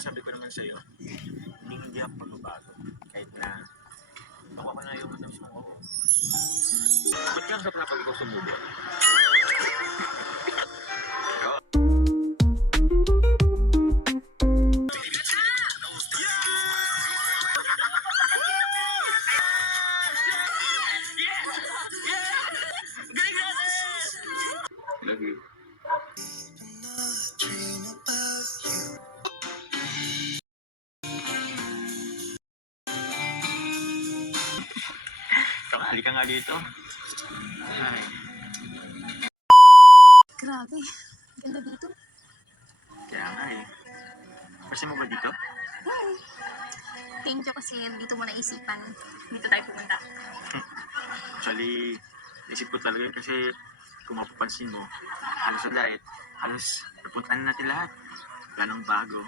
Diba sabi ko naman sa'yo, hindi ako magbabago. Kahit na nakuha ko na yung matapos mo ako. Ba't ka sa pag ikaw sumubo? Love you. Halika nga dito. Ay. Grabe, ganda dito. Kaya nga eh. Kasi mo ba dito? Thank you kasi dito mo naisipan. Dito tayo pumunta. Actually, isip ko talaga kasi kung mapapansin mo, halos sa diet, halos napuntaan natin lahat. Wala nang bago.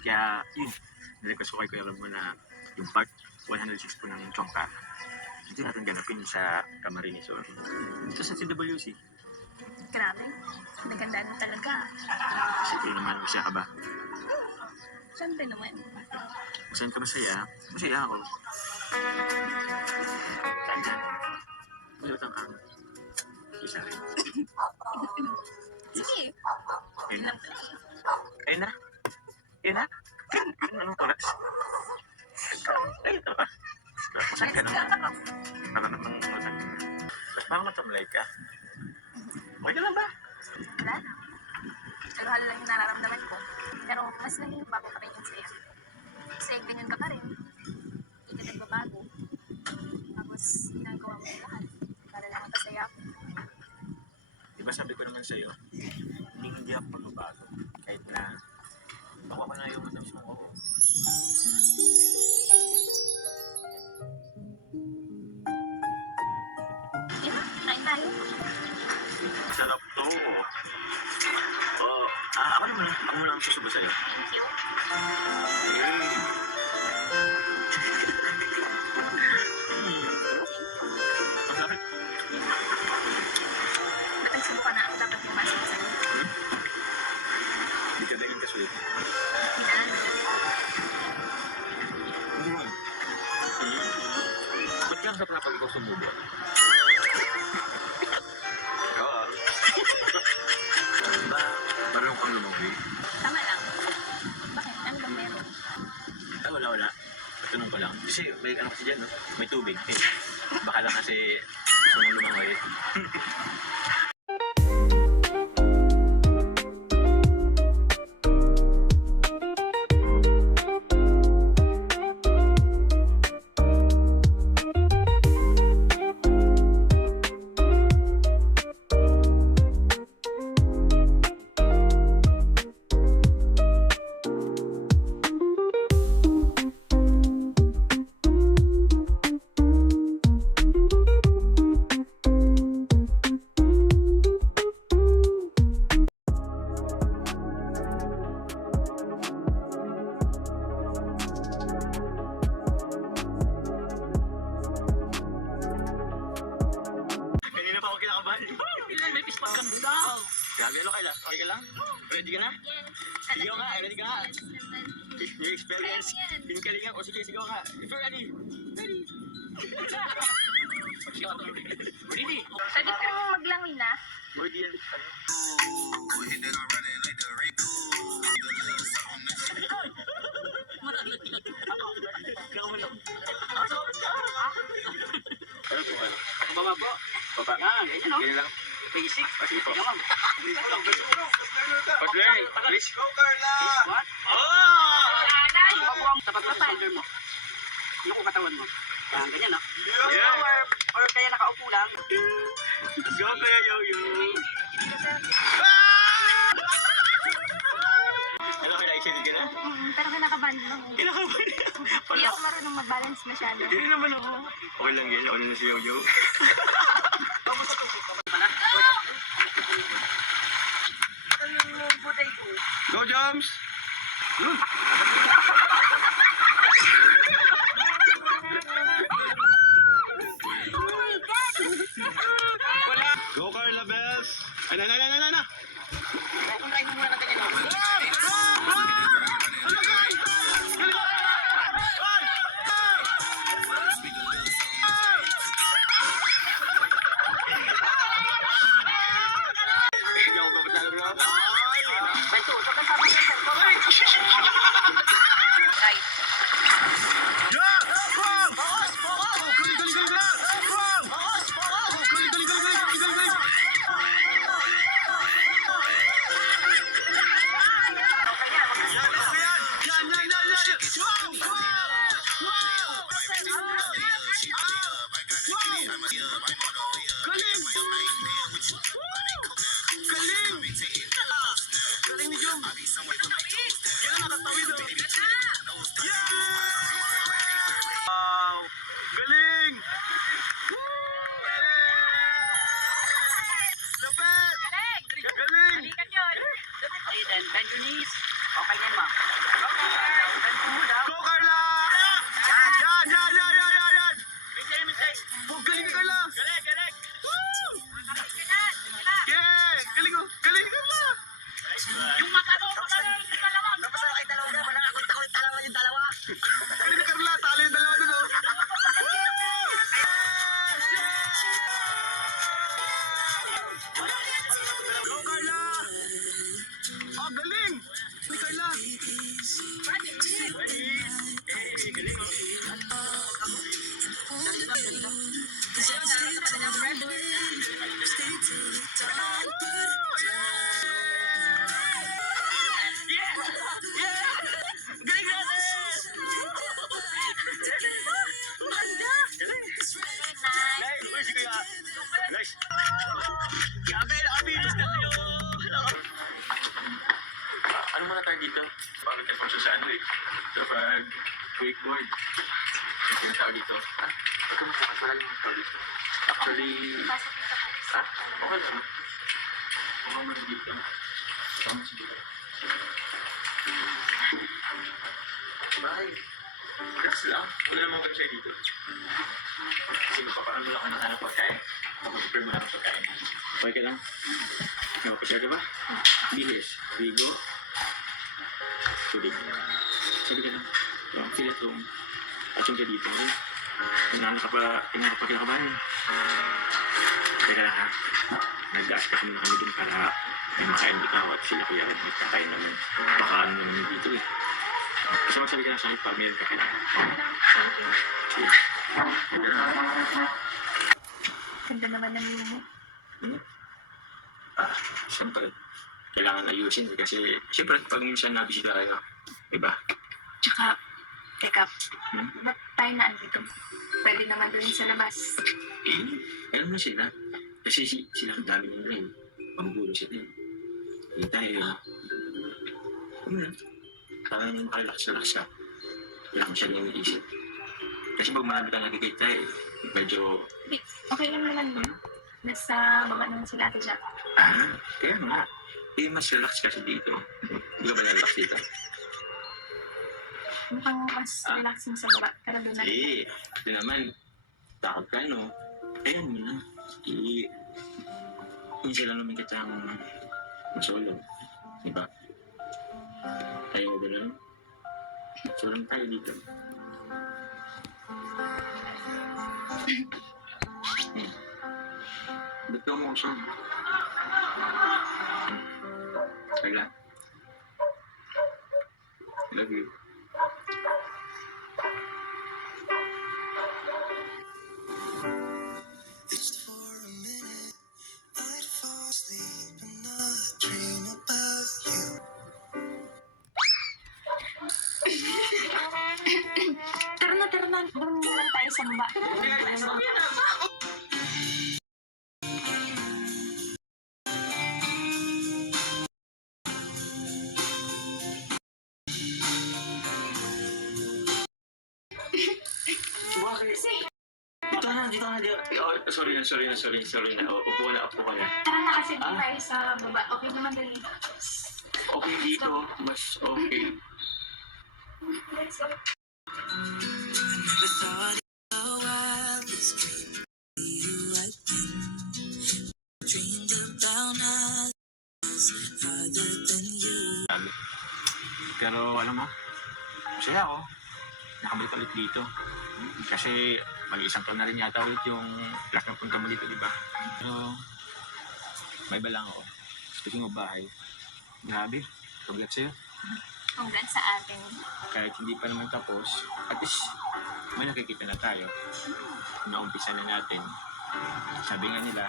Kaya yun, nirequest ko kay Kuya Ram mo na yung part 106 po ng Chongka. Hindi natin ganapin sa Camarines or dito sa CWC. Grabe, nagandaan mo talaga. Sige naman, masaya ka ba? Siyempre naman. Saan ka masaya? Masaya ako. Saan dyan? Malutang ka. Isa rin. Sige, Ayun yun na. lang pala eh. Ayun na. Ayun na. Anong oras? Ayun na ba? Saan ka naman? Baka namang malutang ka. Ba't parang matamlay ka? Okay ka lang ba? Wala na. Pero halo lang yung nararamdaman ko. Pero mas naging bago pa rin yung saya. Kasi ganyan ka pa rin. Hindi ka nagbabago. Tapos ginagawa mo yung lahat. Para lang mapasaya ako. Diba sabi ko naman sa'yo, hindi ako magbabago. Kahit na nakuha ko na yung matapos mo ako. Di ba? Kain tayo. Sarap to. Ako naman, ako muna ang susubo sa'yo. Thank you. Masarap. Ba't ang subo ka na? Dapat yung basa sa'yo. Hindi ka dahil kasulit. Hinaan. Hindi mo. Ba't ka sa pag ikaw sumubo? Ikaw ba, marunong kang lumagay? Tama lang. Bakit? Ano bang meron? Wala. Tanong ko lang. Kasi may ano kasi dyan, no? May tubig. Baka lang kasi gusto mong lumangoy. Kanina pa ako kinakabahan. May pispas ka muna. Grabe, ano kailan? Okay ka lang? Ready ka na? Sigaw ka, ready ka? New experience. Pinkalingan ko. Sige, sigaw ka. If you're ready. Ready. Ready. Pwede ko maglangoy na? Ready yan. Ano po ano? Baba po. Baba. Yan, ganyan o. Ganyan lang. Basic. Sige po. Yan. First learn. Please. Squat. Tapat mo sa shoulder mo. Yung katawan mo. Yan, ganyan o. Or kaya nakaupo lang. Let's go, Kuya Yo-Yo. Ano, kina-excited ka na? Pero kinakabahan lang. Kinakabahan. Hindi ako marunong mag-balance masyado. Hindi rin naman ako. Okay lang yan. Ako na si Yo-Yo. Go, Jams! Go, Carla Bells! Ay, na! Kung tayo muna na ganyan o. Ano, guys? Galing ni Jom. Yan, nakatawid oh. Wow! Galing! Lapit! Galing! Okay, then, bend your knees. Okay yan, ma. Go, Carla! Yan! Oh, galing ni Carla! Galing! Yeah! Galing oh! Galing ni Carla! Yung dalawa! Galing ni Carla! Talo yung dalawa dun oh! Go, Carla! Oh, galing! Ni Carla! Ano muna tayo dito? Bakit ka function sa ano eh? Kapag wakeboard. Yung tao dito. Ah, ikaw masakit. Wala yung tao dito. Actually, ah, okay lang. Okay mo dito. Tama sa dito. Bye. Relax lang. Wala namang pag-share dito. Kasi magpaparan mo lang kung nakahanap pagkain. Kapag-prepare mo lang ang pagkain. Okay ka lang? Napapashare ka ba? Bilis. Rigo. Tubig. Sabi ka lang. Feel at home. At yung ka dito. Okay? Tingnan ka pa kinakabahan. Teka lang ha. Nag-aspect muna kami din para may makain ikaw at sila kuya at magkakain naman. Baka ano naman dito eh. Kasi magsabi ka na sa akin pag meron ka kailangan. Sige. Ganda naman ng room mo. Siyempre, kailangan ayusin kasi siyempre pag minsan nabisita kayo, diba? Tsaka, teka, ba't tayo na andito? Pwede naman doon sa labas. Alam mo sila. Kasi sila ang dami nila eh. Panggulo sila eh. Hindi tayo kaya nyo makarelax-relax ka. Wala kang siya nang iisip. Kasi pag marami kang nakikita eh, medyo... Okay lang naman yun. Nasa baba naman sila ate Jack. Kaya nga. Mas relax kasi dito. Hindi ka ba na-relax dito? Mukhang mas relaxing sa baba. Pero doon na. Ito naman. Takot ka, no? Ayan mo na. Hindi sila naman kitang masolo. Diba? Tayo ba lang? Solang tayo dito. Ba't ka mo siya? Kaya. Love you. Just for a minute, I'd fall asleep and not dream about you. Tara na. Doon muna tayo sa baba. Dito na. Oh, sorry na. Upo ka na. Tara na kasi doon tayo sa baba. Okay naman dali. Okay dito. Mas okay. Let's go. Never thought how I was dreaming you right then. Dreamed about others other than you. Pero alam mo, masaya ako. Nakabalik ulit dito. Kasi mag-isang taon na rin yata ulit yung class na punta mo dito, di ba? Pero may iba lang ako. Speaking of bahay, grabe, congrats sa'yo. Congrats sa atin. Kahit hindi pa naman tapos, at least may nakikita na tayo. Naumpisa na natin. Sabi nga nila,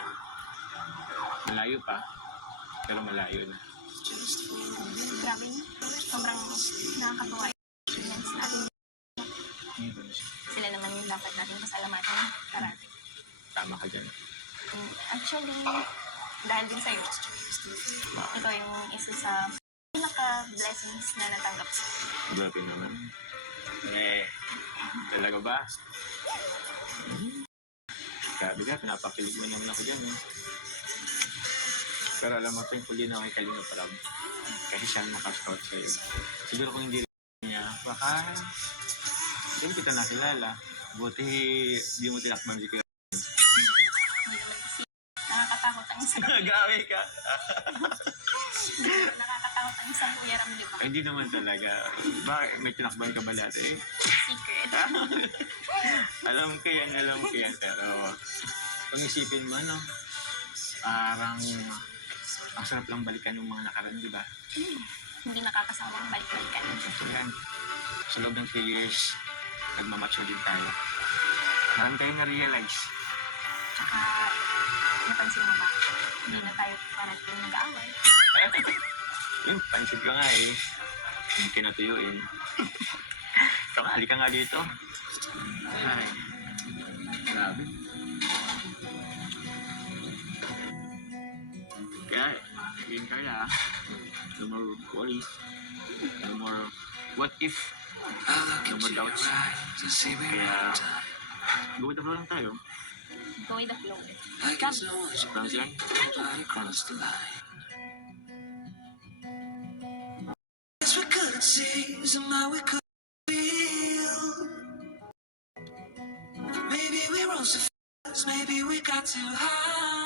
malayo pa, pero malayo na. Grabe, sobrang nakakatuwa yung experience sila naman yung dapat natin pasalamatan parati. Tama ka dyan. Actually, dahil din sa'yo, ikaw yung isa sa pinaka-blessings na natanggap ko. Grabe naman. Talaga ba? Grabe ka, pinapakilig mo naman ako dyan. Pero alam mo, thankfully na kay Kalinga Prab. Kasi siya ang nakascout sa'yo. Siguro kung hindi rin niya, baka hindi mo kita nakilala. Buti di mo tinakman si Kuya. Nakakatakot ang isang Nag-aaway ka. nakakatakot ang isang Kuya Ram, di ba? Ay, hindi naman talaga. Bakit? May tinakban ka ba dati? Secret. Alam ko yan. Pero kung isipin mo, ano, parang ang sarap lang balikan ng mga nakaraan, di ba? Hindi nakakasawang balik-balikan. So yan, sa loob ng 3 years, nagmamature din tayo. Marami tayong na-realize. Tsaka, napansin mo ba? Hindi na tayo parating nag-aaway. Yun, pansin ka nga eh. Hindi ka natuyuin. So, halika nga dito. Ay, grabe. Kaya, yun kaya, no more worries, no more what if, no more doubts. Kaya, go with the flow lang tayo. Go with the flow. Promise yan? Yes, we couldn't see somehow we could feel. Maybe we rose too fast, maybe we got too high.